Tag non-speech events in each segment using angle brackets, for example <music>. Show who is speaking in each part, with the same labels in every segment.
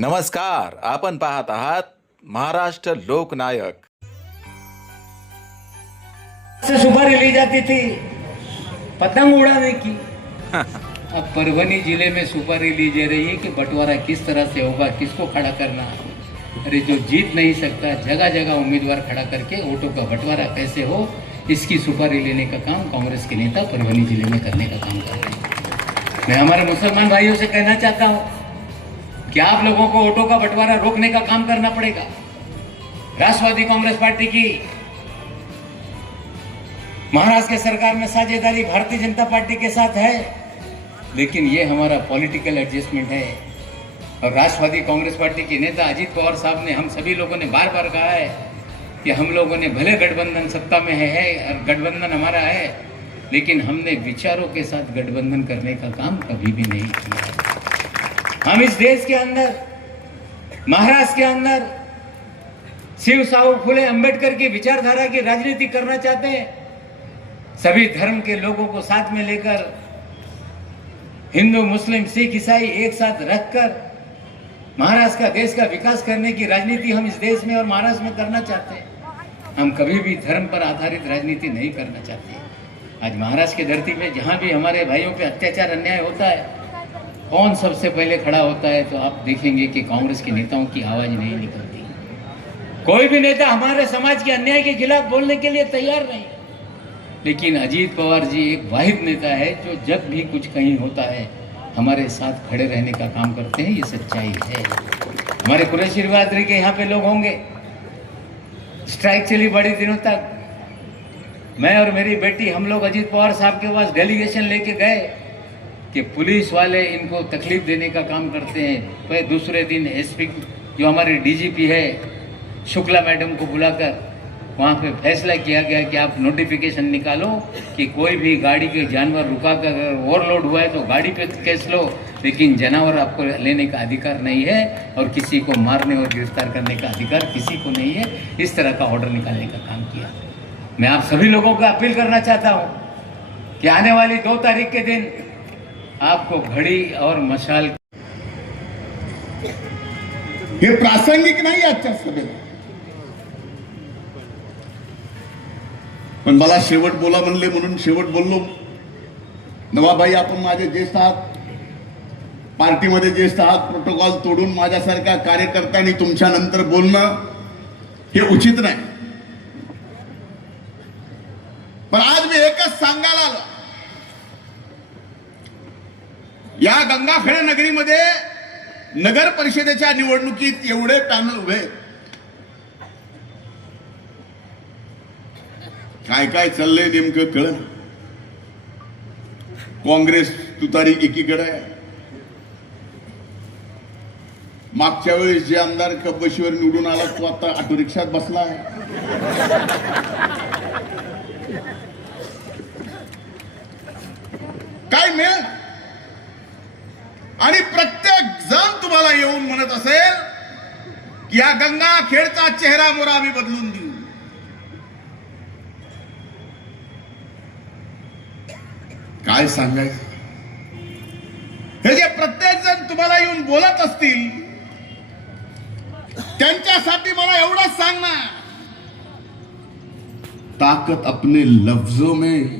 Speaker 1: नमस्कार आपण पाहत आहात महाराष्ट्र लोकनायक.
Speaker 2: से सुपारी ली जाती थी पतंग उड़ाने की. <laughs> अब परभनी ज़िले में सुपारी ली जा रही है कि बंटवारा किस तरह से होगा किसको खड़ा करना अरे जो जीत नहीं सकता जगह जगह उम्मीदवार खड़ा करके वोटों का बंटवारा कैसे हो? इसकी सुपारी लेने का काम कांग्रेस के नेता परभनी ज़िले में करने का काम कर रहे हैं। मैं हमारे मुसलमान भाइयों से कहना चाहता हूँ कि आप लोगों को वोटों का बंटवारा रोकने का काम करना पड़ेगा राष्ट्रवादी कांग्रेस पार्टी की महाराष्ट्र के सरकार में साझेदारी भारतीय जनता पार्टी के साथ है लेकिन ये हमारा पॉलिटिकल एडजस्टमेंट है और राष्ट्रवादी कांग्रेस पार्टी के नेता अजीत पवार साहब ने हम सभी लोगों ने बार बार कहा है कि हम लोगों ने भले गठबंधन सत्ता में है, है और गठबंधन हमारा है लेकिन हमने विचारों के साथ गठबंधन करने का काम कभी भी नहीं किया। हम इस देश के अंदर, महाराष्ट्र के अंदर, शिव साहू फुले अंबेडकर की विचारधारा की राजनीति करना चाहते हैं, सभी धर्म के लोगों को साथ में लेकर, हिंदू, मुस्लिम, सिख, ईसाई एक साथ रखकर, महाराष्ट्र का देश का विकास करने की राजनीति हम इस देश में और महाराष्ट्र में करना चाहते हैं। हम कभी भी धर्म पर आधारित राजनीति नहीं करना चाहते। आज महाराष्ट्र की धरती में जहाँ भी हमारे भाइयों पे अत्याचार, अन्याय होता है कौन सबसे पहले खड़ा होता है तो आप देखेंगे कि कांग्रेस के नेताओं की आवाज़ नहीं निकलती। कोई भी नेता हमारे समाज के अन्याय के खिलाफ बोलने के लिए तैयार नहीं। लेकिन अजीत पवार जी एक वाहिद नेता है जो जब भी कुछ कहीं होता है, हमारे साथ खड़े रहने का काम करते हैं, ये सच्चाई है। हमारे कुरैशी रिवाजरी के यहाँ पे लोग होंगे। स्ट्राइक चली बड़ी दिनों तक। मैं और मेरी बेटी, हम लोग अजीत पवार साहब के पास डेलीगेशन लेके गए। कि पुलिस वाले इनको तकलीफ़ देने का काम करते हैं फिर दूसरे दिन एसपी जो हमारे डीजीपी है, शुक्ला मैडम को बुलाकर वहाँ पे फैसला किया गया कि आप नोटिफिकेशन निकालो कि कोई भी गाड़ी के जानवर रुका कर अगर ओवरलोड हुआ है तो गाड़ी पे केस लो। लेकिन जानवर आपको लेने का अधिकार नहीं है और किसी को मारने और गिरफ़्तार करने का अधिकार किसी को नहीं है। इस तरह का ऑर्डर निकालने का काम किया। मैं आप सभी लोगों को अपील करना चाहता हूँ कि आने वाली दो तारीख के दिन आपको घड़ी और मशाल
Speaker 3: हे प्रासंगिक नाही आजच्या सभेत पण मला शेवट बोला म्हणले म्हणून शेवट बोललो. नवाबाई आपण माझे ज्येष्ठ आहात. पार्टीमध्ये ज्येष्ठ आहात. प्रोटोकॉल तोडून माझ्यासारख्या कार्यकर्त्यांनी तुमच्या नंतर बोलणं हे उचित नाही. पण आज मी एकच सांगायला आलो. या गंगाखेड नगरीमध्ये नगर परिषदेच्या निवडणुकीत एवढे पॅनल उभे काय काय चाललंय नेमकं कळ काँग्रेस तुतारी एकीकडे आहे. मागच्या वेळेस जे आमदार कब्बशीवर निवडून आला तो आता ऑटो रिक्षात बसला आहे. काय मिळेल? आणि प्रत्येक जण तुम्हाला येऊन म्हणत असेल की या गंगा खेडचा चेहरा मोरा आम्ही बदलून देऊ. काय सांगायचं? हे जे प्रत्येक जण तुम्हाला येऊन बोलत असतील त्यांच्यासाठी मला एवढंच सांगणार. ताकत अपने लफ्जों में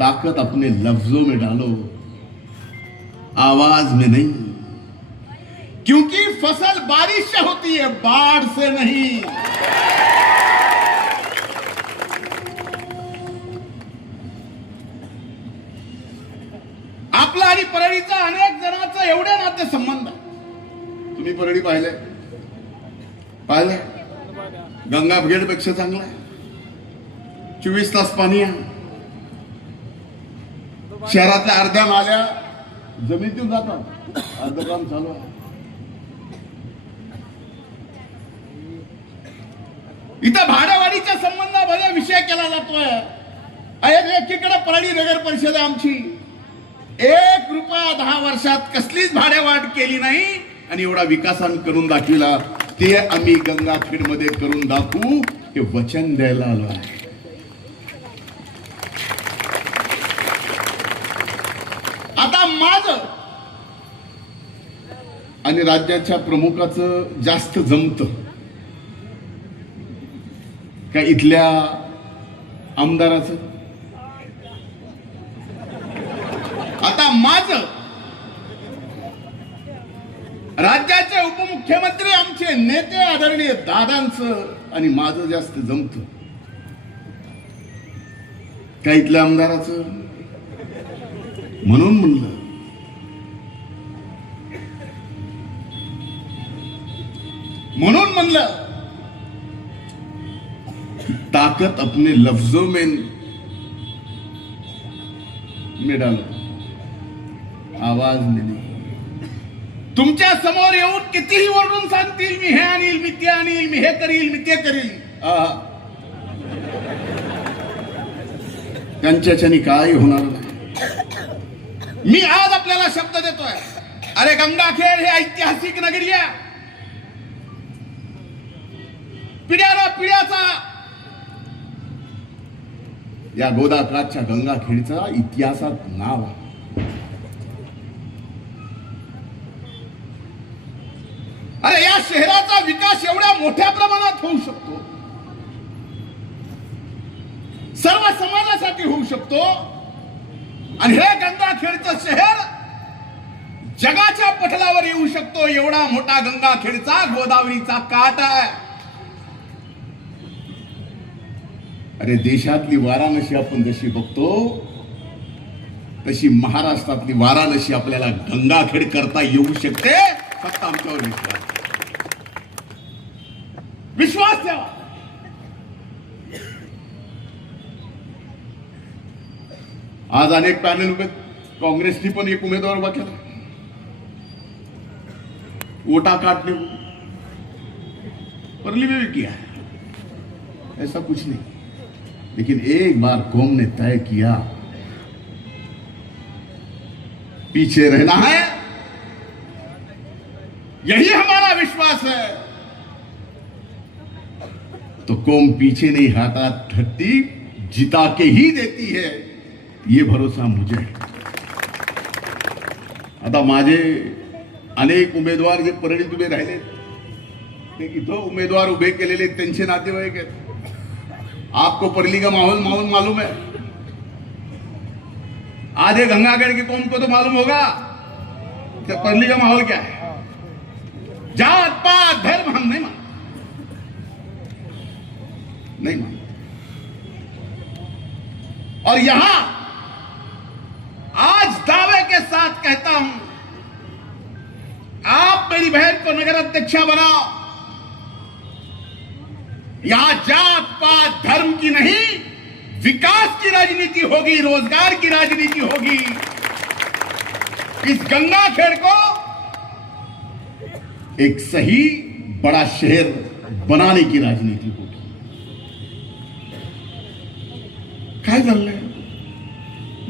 Speaker 3: ताकत अपने लफ्जों में डालो. आवाज में नहीं। क्योंकि फसल बारिश से होती है बाढ़ से नहीं। आपला आणि परळीचा अनेक जणांचा एवढ्या नाते संबंध तुम्ही परळी पाहिले? पाहिले? गंगा पेक्षा चांगला आहे. चोवीस तास पाणी आहे. शहरातल्या अर्ध्या नाल्या जमिनीतून जातात. अर्ध काम चालू आहे. इथं भाडेवाडीच्या संबंधामध्ये विषय केला जातोय. अरे एकीकडे परळी नगर परिषद आमची. एक रुपया दहा वर्षात कसलीच भाडेवाढ केली नाही आणि एवढा विकासान करून दाखविला. ते आम्ही गंगाखेडमध्ये करून दाखवू हे वचन द्यायला आलो आहे आता माझं आणि राज्याच्या प्रमुखाचं जास्त जमत. का इथल्या आमदाराचं? आता माझ. राज्याचे उपमुख्यमंत्री आमचे नेते आदरणीय दादांचं आणि माझं जास्त जमत. का इथल्या आमदाराचं? म्हणून म्हणलं. म्हणलं. ताकत अपने लफ्जों में में डालो। आवाज में तुमच्यासमोर येऊन कितीही ओरडून सांगतील मी हे आणील मी ते आणील मी हे करील मी ते करील. त्यांच्याच्याने काय होणार नाही. मी आज आपल्याला शब्द देतोय. अरे गंगाखेड हे ऐतिहासिक नगरी आहे. पिढ्याला पिढ्याचा. या गोदाकाठच्या गंगाखेडचा इतिहासात नाव आहे. अरे या शहराचा विकास एवढ्या मोठ्या प्रमाणात होऊ शकतो. सर्व समाजासाठी होऊ शकतो. आणि हे गंगाखेडचं शहर जगाच्या पटलावर येऊ शकतो. एवढा मोठा गंगाखेडचा गोदावरीचा काट आहे. अरे देशातली वाराणसी आपण जशी बघतो तशी महाराष्ट्रातली वाराणसी आपल्याला गंगाखेड करता येऊ शकते फक्त आमच्यावर विश्वास विश्वास ठेवा. आज अनेक पॅनल उभे काँग्रेसनी पण एक उमेदवार उभा केला वोटा काटने परली में भी किया ऐसा कुछ नहीं. लेकिन एक बार कौम ने तय किया, पीछे रहना है। यही हमारा विश्वास है। तो कौम पीछे नहीं हटा हटती जिता के ही देती है। ये भरोसा मुझे है। आता माझे अनेक उमेदवार जे परळीत उभे राहिले ते इथं उमेदवार उभे केलेले त्यांचे नातेवाईक आहेत आपको परली का माहौल माहौल मालूम है। आधे गंगागढ़ के कौम को तो मालूम होगा कि परली का माहौल क्या है। जात, पात, धर्म हम नहीं मानते। नहीं मानते। और यहाँ आज दावे के साथ कहता हूँ, आप मेरी बहन को नगर अध्यक्षा बनाओ। यहाँ जात पात धर्म की नहीं, विकास की राजनीति होगी, रोज़गार की राजनीति होगी। इस गंगा खेड़ को एक सही बड़ा शहर बनाने की राजनीति होगी। काय चाललंय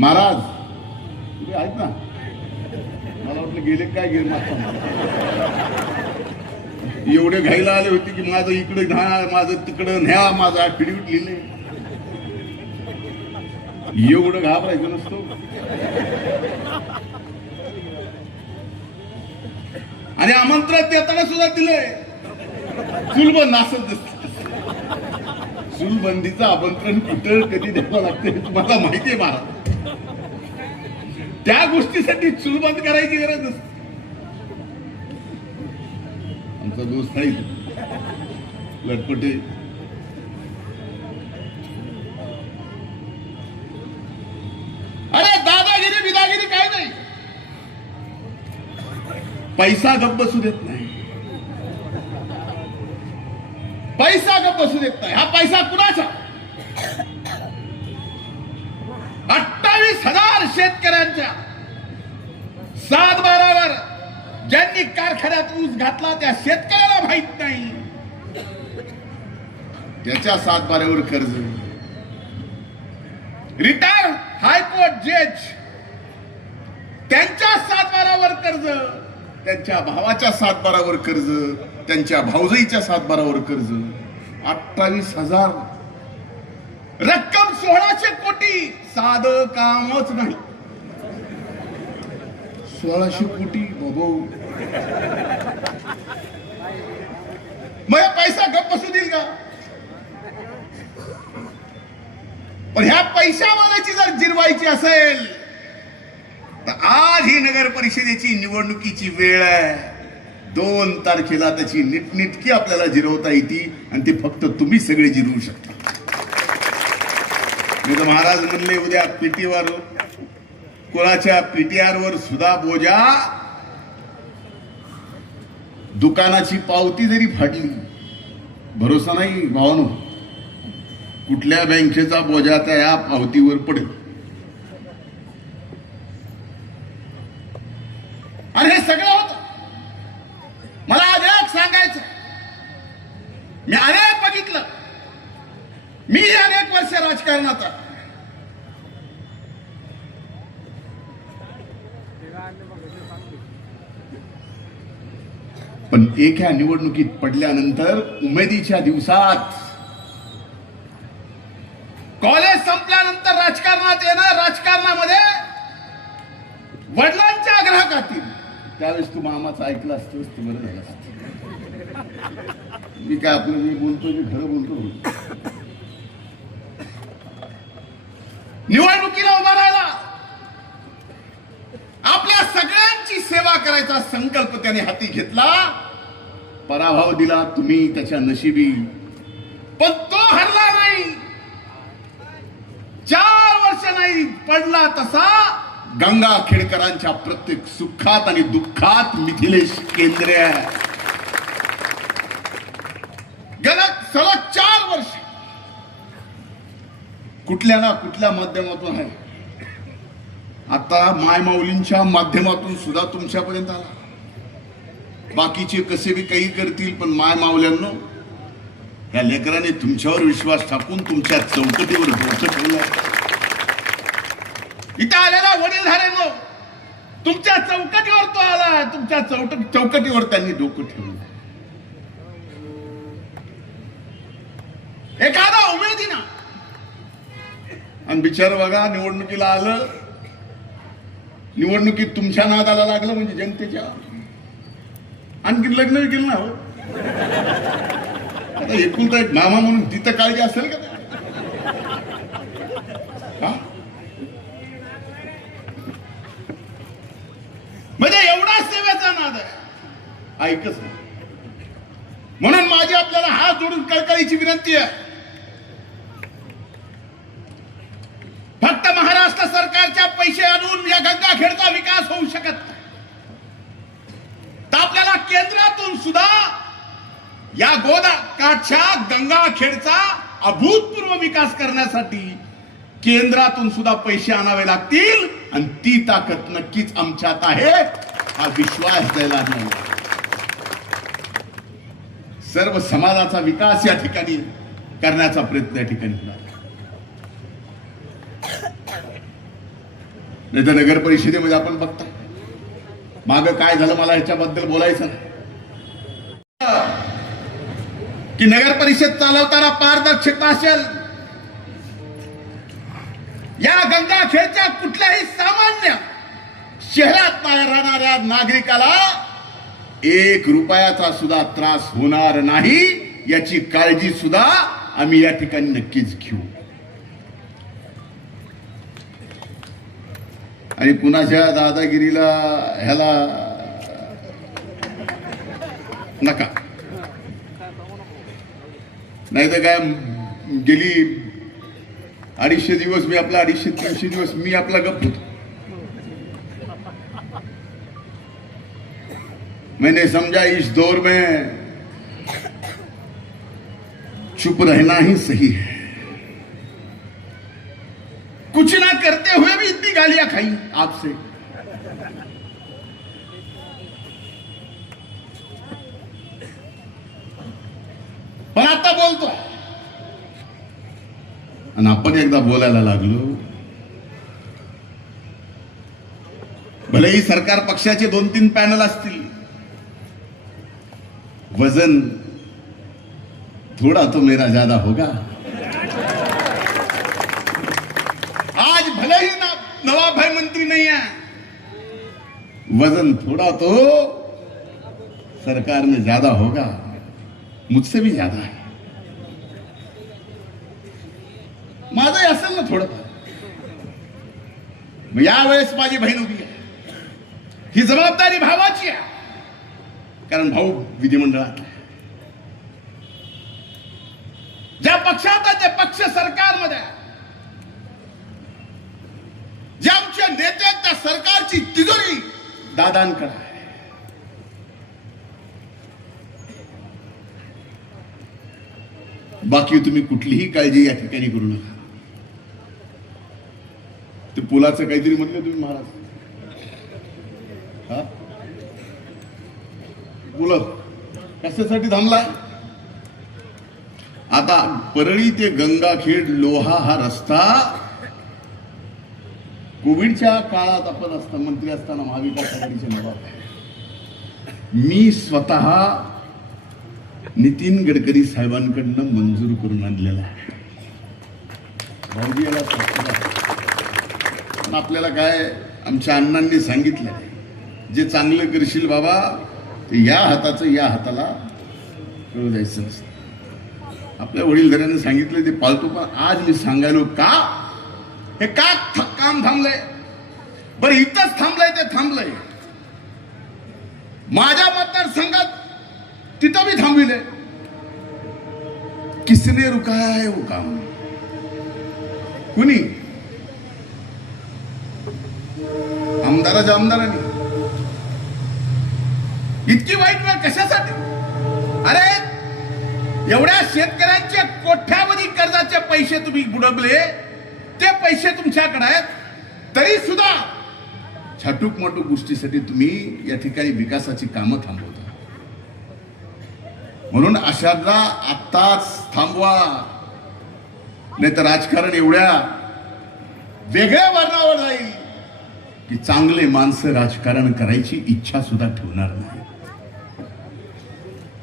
Speaker 3: महाराज आहेत ना. वाटलं गेले काय गेले एवढे घाईला आले होते की माझं इकडे घ्या माझं तिकडं न्या माझा ऍफिडेविट लिहिले. एवढं घाबरायचं नसतो. आणि आमंत्रण देताना सुद्धा दिलंय. चुलबंद नासत दिसत. चुलबंदीचं आमंत्रण कुठं कधी द्यावं लागतं हे तुम्हाला माहितीये महाराज. त्या गोष्टीसाठी चुलबंद करायची गरज नसते. आमचा दोस्त नाही लटपटे. अरे दादागिरी बिदागिरी काय नाही. पैसा गप्प बसू देत नाही. पैसा गप्प बसू देत नाही. हा पैसा कुणाचा? अठ्ठावीस हजार शेतकऱ्यांच्या सात ज्यांनी कारखान्यात ऊस घातला त्या शेतकऱ्याला माहीत नाही. त्याच्या सातबाऱ्यावर कर्ज. रिटायर हायकोर्ट जज त्यांच्या सातबारावर कर्ज. त्यांच्या भावाच्या सातबारावर कर्ज. त्यांच्या भाऊजईच्या सातबारावर कर्ज. अठ्ठावीस हजार. रक्कम सोळाशे कोटी. साधं कामच नाही. सोळाशे कोटी बाबा मग पैसा गप्प बसू देईल का? पण ह्या पैशावाल्याची जर जिरवायची असेल तर आज ही नगर परिषदेची निवडणुकीची वेळ आहे. दोन तारखेला त्याची नीटनिटकी आपल्याला जिरवता येते आणि ते फक्त तुम्ही सगळे जिरवू शकता. मी तर महाराज म्हणले उद्या पिटीवर कोणाच्या पीटीआर वर सुद्धा बोजा. दुकानाची पावती जरी फाटली भरोसा नाही भावानो. कुठल्या बँकेचा बोजा त्या या पावतीवर पडेल? एका निवडणुकीत पडल्यानंतर उमेदीच्या दिवसात कॉलेज संपल्यानंतर राजकारणात येणं राजकारणामध्ये वडिलांच्या आग्रहाखातील त्यावेळेस तू मामाचं ऐकलं असतोस तू बरं झालं असतं. मी काय आपलं मी बोलतो मी खरं बोलतो निवडणुकीला उभा राहिला आपल्या सगळ्यांची सेवा करायचा संकल्प त्याने हाती घेतला. पराभव दिला तुम्ही त्याच्या नशिबी. पण तो हरला नाही. चार वर्ष नाही पडला तसा गंगा खेडकरांच्या प्रत्येक सुखात आणि दुःखात मिथिलेश केंद्रे आहे. गेल्या सलग चार वर्ष. कुठल्या ना कुठल्या माध्यमातून आहे. आता मायमाऊलींच्या माध्यमातून सुद्धा तुमच्यापर्यंत आला. बाकीचे कसे बी काही करतील पण माय मावल्यांनो या लेकराने तुमच्यावर विश्वास टाकून तुमच्या चौकटीवर डोकं ठेवलं इथं आलेला वडील झाले तुमच्या चौकटीवर तो आला तुमच्या चौक चौकटीवर त्यांनी डोकं ठेवलं एखादा उमेदीना आणि बिचार बघा निवडणुकीला आलं. निवडणुकीत तुमच्या नादाला लागलं म्हणजे जनतेच्या. आणखी लग्न केलं ना हो. आता एकुलता एक मामा म्हणून तिथं काळजी असेल का? म्हणजे एवढा सेवेचा नाद आहे. ऐकच म्हणून माझी आपल्याला हात जोडून कळकळीची विनंती आहे. फक्त महाराष्ट्र सरकारच्या पैसे आणून या गंगाखेडचा विकास होऊ शकत नाही. असून सुद्धा या गोदा गंगाखेडचा अभूतपूर्व विकास करण्यासाठी केंद्रातून सुद्धा पैसे आणावे लागतील आणि ती ताकद नक्कीच आमच्यात आहे हा विश्वास द्यायला नाही. सर्व समाजाचा विकास या ठिकाणी करण्याचा प्रयत्न या ठिकाणी होणार. नाही तर नगर परिषदेमध्ये आपण बघता. माग काय झालं मला ह्याच्याबद्दल बोलायचं नाही. की नगर परिषद चालवताना पारदर्शकता असेल. या गंगाखेडच्या कुठल्याही सामान्य शहरात राहणाऱ्या नागरिकाला एक रुपयाचा सुद्धा त्रास होणार नाही याची काळजी सुद्धा आम्ही या ठिकाणी नक्कीच घेऊ. आणि कुणाच्या दादागिरीला ह्याला नका नाही तर काय, गेली अडीचशे दिवस मी आपला, अडीचशे तीनशे दिवस मी आपला गप मैंने समझा, इस दौर में चुप रहना ही सही है। कुछ ना करते हुए भी इतनी गालियाँ खाई आपसे। आणि आपण एकदा बोलायला लागलो. भलेही सरकार पक्षाचे दोन तीन पॅनल असतील. वजन थोड़ा तो मेरा ज्यादा होगा. आज भले ही ना नवाब भाई मंत्री नहीं है वजन थोड़ा तो सरकार में ज्यादा होगा मुझसे भी ज्यादा है। माझंही असेल ना थोडंफार. यावेळेस माझी बहीण उभी आहे. ही जबाबदारी भावाची आहे. कारण भाऊ विधिमंडळात ज्या पक्षात आहे, पक्ष सरकारमध्ये आहे. जे आमच्या नेते त्या सरकारची तिजोरी दादांकडे आहे. बाकी तुम्ही कुठलीही काळजी या ठिकाणी करू नका. ते पुलाचं काहीतरी म्हटलं तुम्ही महाराज. हा? पुल. कशासाठी थांबलाय? आता परळी ते गंगाखेड लोहा हा रस्ता कोविडच्या काळात आपण असता मंत्री असताना महाविकास आघाडीचे नवाब मी स्वतः नितीन गडकरी साहेबांकडनं मंजूर करून आणलेला आहे. पण आपल्याला काय आमच्या अण्णांनी सांगितलं जे चांगलं करशील बाबा ते या हाताचं या हाताला कळू द्यायचं नसतं. आपल्या वडीलधाऱ्याने सांगितलं ते पाळतो पण आज मी सांगायलो का? हे का काम थांबलंय? बरं इथंच थांबलंय ते थांबलंय. माझ्या मतदारसंघात तिथं मी थांबविले किसने रुकाया है वो काम? कुणी? आमदाराच्या आमदारांनी इतकी वाईट वेळ कशासाठी? अरे एवढ्या शेतकऱ्यांचे कोठ्यावधी कर्जाचे पैसे तुम्ही बुडवले? ते पैसे तुमच्याकडे आहेत. तरी सुद्धा छाटूक माटूक गोष्टीसाठी तुम्ही या ठिकाणी विकासाची कामं थांबवता. म्हणून अशाला आत्ताच थांबवा. नाही तर राजकारण एवढ्या वेगळ्या वर्णावर जाईल. की चांगले माणसं राजकारण करायची इच्छा सुद्धा ठेवणार नाही.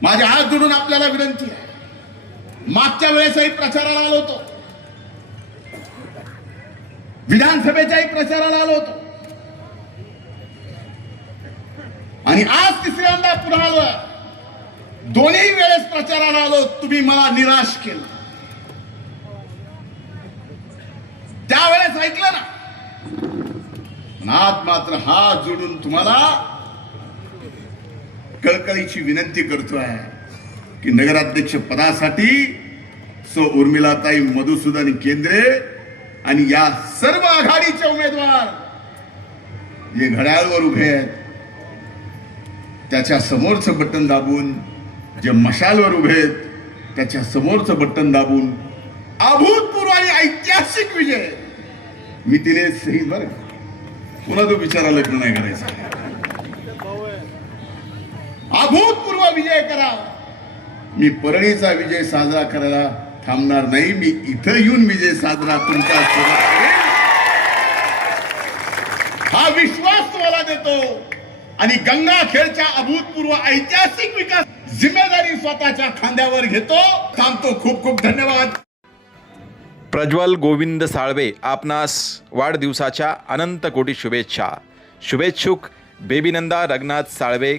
Speaker 3: माझ्या हात जोडून आपल्याला विनंती आहे. मागच्या वेळेसही प्रचाराला आलो होतो. विधानसभेच्याही प्रचाराला आलो होतो. आणि आज तिसऱ्यांदा पुन्हा आलो दोन्ही वेळेस प्रचाराला आलो तुम्ही मला निराश केलं. त्यावेळेस ऐकलं ना पण आज मात्र हात जोडून तुम्हाला कळकळीची विनंती करतोय की नगराध्यक्ष पदासाठी सो उर्मिलाताई मधुसूदन केंद्रे आणि या सर्व आघाडीचे उमेदवार जे घड्याळवर उभे आहेत त्याच्या समोरचं बटन दाबून जे मशालवर उभे आहेत त्याच्या समोरचं बटन दाबून अभूतपूर्व आणि ऐतिहासिक विजय मी तिने सही बरं पुन्हा तो बिचारा लग्न नाही करायचा. अभूतपूर्व विजय करा. मी परळीचा विजय साजरा करायला थांबणार नाही. मी इथं येऊन विजय साजरा तुमच्या हा विश्वास तुम्हाला देतो. आणि गंगाखेडच्या अभूतपूर्व ऐतिहासिक विकास जिम्मेदारी स्वतःच्या खांद्यावर घेतो. थांबतो. खूप खूप धन्यवाद.
Speaker 1: प्रज्वल गोविंद साळवे आपणास वाढदिवसाच्या अनंत कोटी शुभेच्छा. शुभेच्छुक बेबीनंदा रघुनाथ साळवे